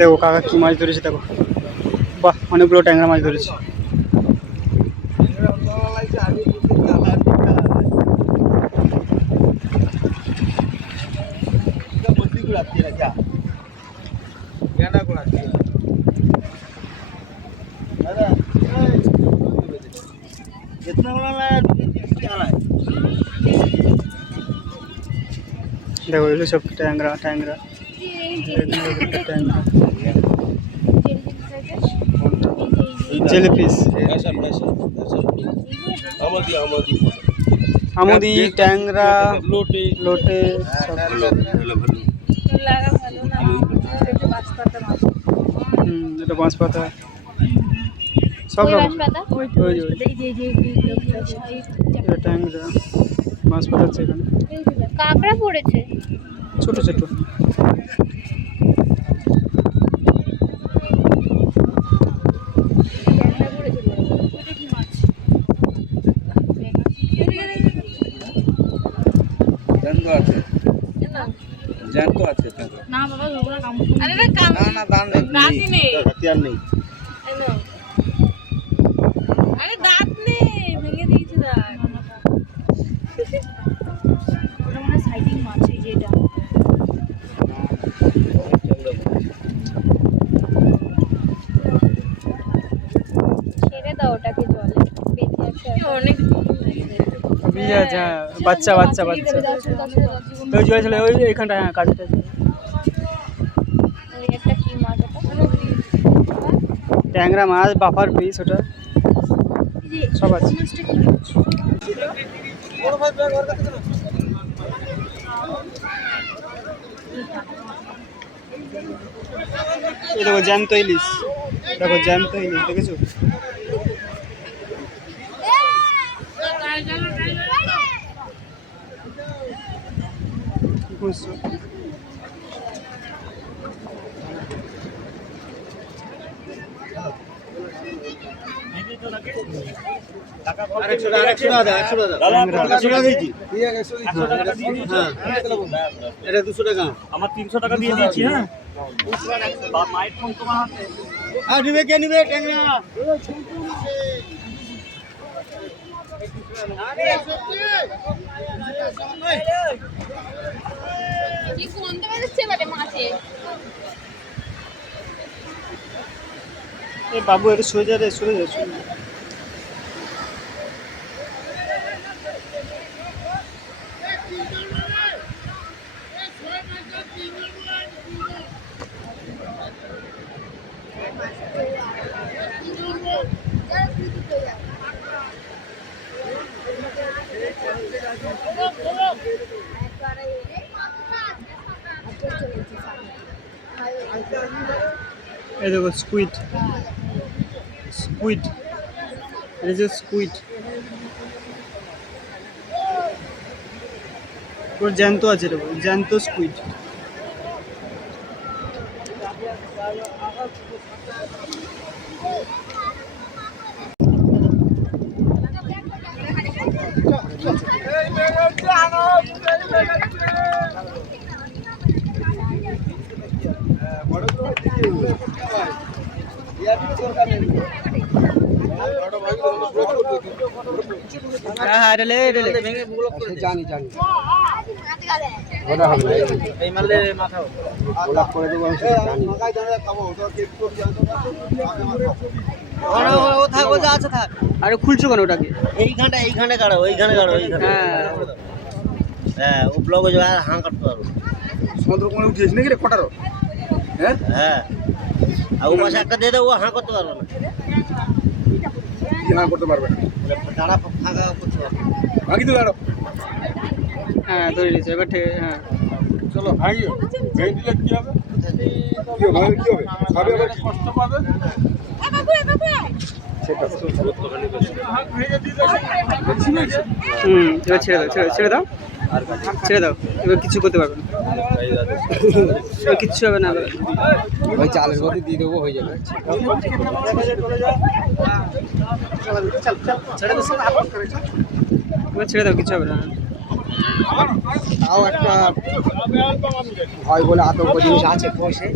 দেখো কাকা কি মাছ ধরেছে, দেখো বাহ অনেকগুলো ট্যাংরা মাছ ধরেছে। দেখো এগুলো সব ট্যাংরা ট্যাংরা ট্যাংরা জেলিফিশ, আমুদি, ট্যাংরা, লোটে এটা বাঁশ পাতা সব রকম। ট্যাংরা বাঁশ পাতা আছে এখানে, কাঁকড়া পড়েছে ছোট ছোট। জ্যান্ত আছে না বাবা ওগুলো আরে না দান নেই, হাতিয়ার নেই। আরে দাঁত নেই, ভেঙে দিয়েছে দাঁত। ওটা মানে সাইডিং মাছ এই যেটা ছেড়ে দাও ওটাকে জলে, বেঁচে আছে অনেক বাচ্চা বাচ্চা বাচ্চা ওই জল ছিল ওই এখানটা। হ্যাঁ কাজটা ওই একটা কি মাছ ওটা, ট্যাংরা মাছ, বাফার পিস, ওটা সব আছে। এই দেখো জ্যান্ত ইলিশ, দেখো জ্যান্ত ইলিশ দেখেছো? বুঝছো? এটা 200 টাকা, আমার 300 টাকা দিয়ে দিয়েছি। হ্যাঁ মাইক ফোন তোমার হাতে। হ্যাঁ নিবে কে নিবে ট্যাংরা? কি গন্ধ বেরোচ্ছে মানে মাছে। এ বাবু এটা সোজা রে, সরে যা সরে যা। এই দেখো স্কুইড, স্কুইড, এটা যে স্কুইড, ওর জ্যান্ত আছে, এটা জ্যান্ত স্কুইড। হ্যাঁ এটা লে, এটা লে। জানি জানি ওটা হবে না, এই মারলে মাথা ওটা করে দেবো আমি, জানি। ও থাক, ও যা আছে থাক। আরে খুলছো কেন ওটাকে? এইখানে কাড়ো, ওইখানে কাড়ো, ওইখানে। হ্যাঁ ও ব্লগ হয়ে যাবে, আর হাঁ কাটতে পারবো। সমুদ্র কোণে উঠিয়েছি নাকি রে কটারও? হ্যাঁ হ্যাঁ আর ও পাশে একটা দিয়ে দেবো, ও হাঁ করতে পারবো না, কি না করতে পারবে না, দাঁড়া ফাঁকা করতে পারবো। বাকি তো দাঁড়ো। হ্যাঁ ধরে নিয়েছে এবার, ঠিক হ্যাঁ। চলো ভাঙিও, ভেঙে দিলে কি হবে? কি হবে ভাঙলে কি হবে? খাবে আবার কষ্ট পাবে। এবার ছেড়ে দাও, ছেড়ে দাও, ছেড়ে দাও। এবার কিছু করতে পারবে না, এবার কিচ্ছু হবে না। ওই চালের মধ্যে দিয়ে দেবো, হয়ে যাবে। এবার ছেড়ে দাও, কিছু হবে না। তাও একটা ভয় বলে আতঙ্ক জিনিস আছে পোষে।